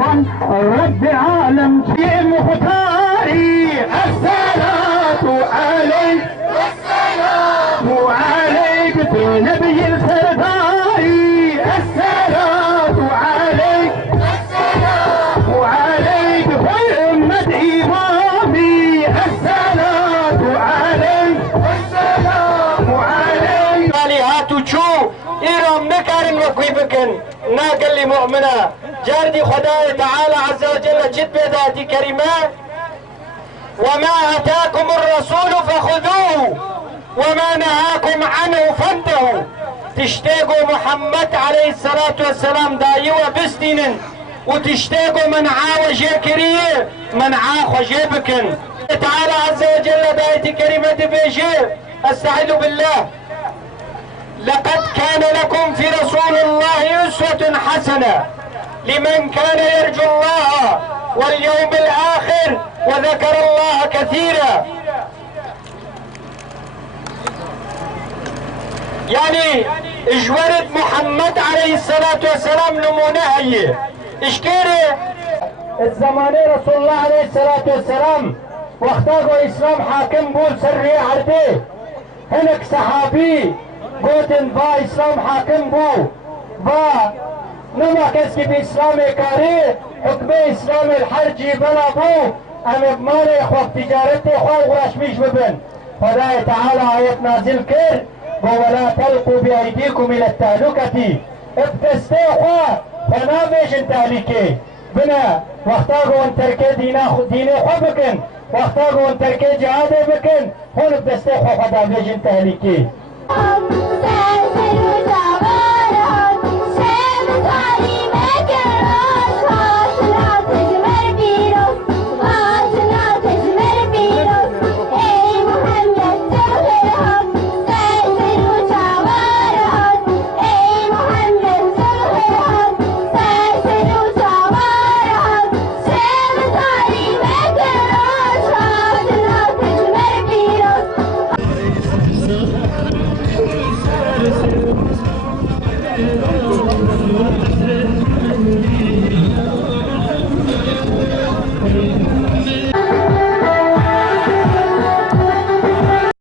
طوفان رب عالم في مختاري الصلاة عليك والسلام عليك في نبي السرداري الصلاة عليك والسلام عليك في أمة إمامي الصلاة عليك والسلام عليك هاتو شو إيرام نكارن وكويبكن ناقل لي مؤمنة جاردي خداي تعالى عز وجل جد بذاتي كريمة وما أتاكم الرسول فخذوه وما نهاكم عنه فانتهوا تشتاقوا محمد عليه الصلاة والسلام دايوة بستين وتشتاقوا من عاوجي كريه من عاخ جيبكن تعالى عز وجل دايتي كريمة بيجي استعيذ بالله لقد كان لكم في رسول الله أسوة حسنة لمن كان يرجو الله واليوم الآخر وذكر الله كثيرا. يعني اجورد محمد عليه الصلاة والسلام نمونه هي اشكيري الزماني رسول الله عليه الصلاة والسلام واختاقوا اسلام حاكم بول سري عربي هناك صحابي قوتن با اسلام حاكم بو با نما كسكي باسلام كاري حكم اسلام الحرجي بلا بو ام بمالي خواب تجارتي خواب ورشميش ببن خدای تعالى آيات نازل كر ولا تلقوا بأيديكم إلى التهلكة ابتستيخوا فناميش تهلكي بنا واختاقوا ان تركي ديني خوبكن واختاقوا ان تركي جهادي بكن هون ابتستيخوا خدا بيش تهلكي Thank you.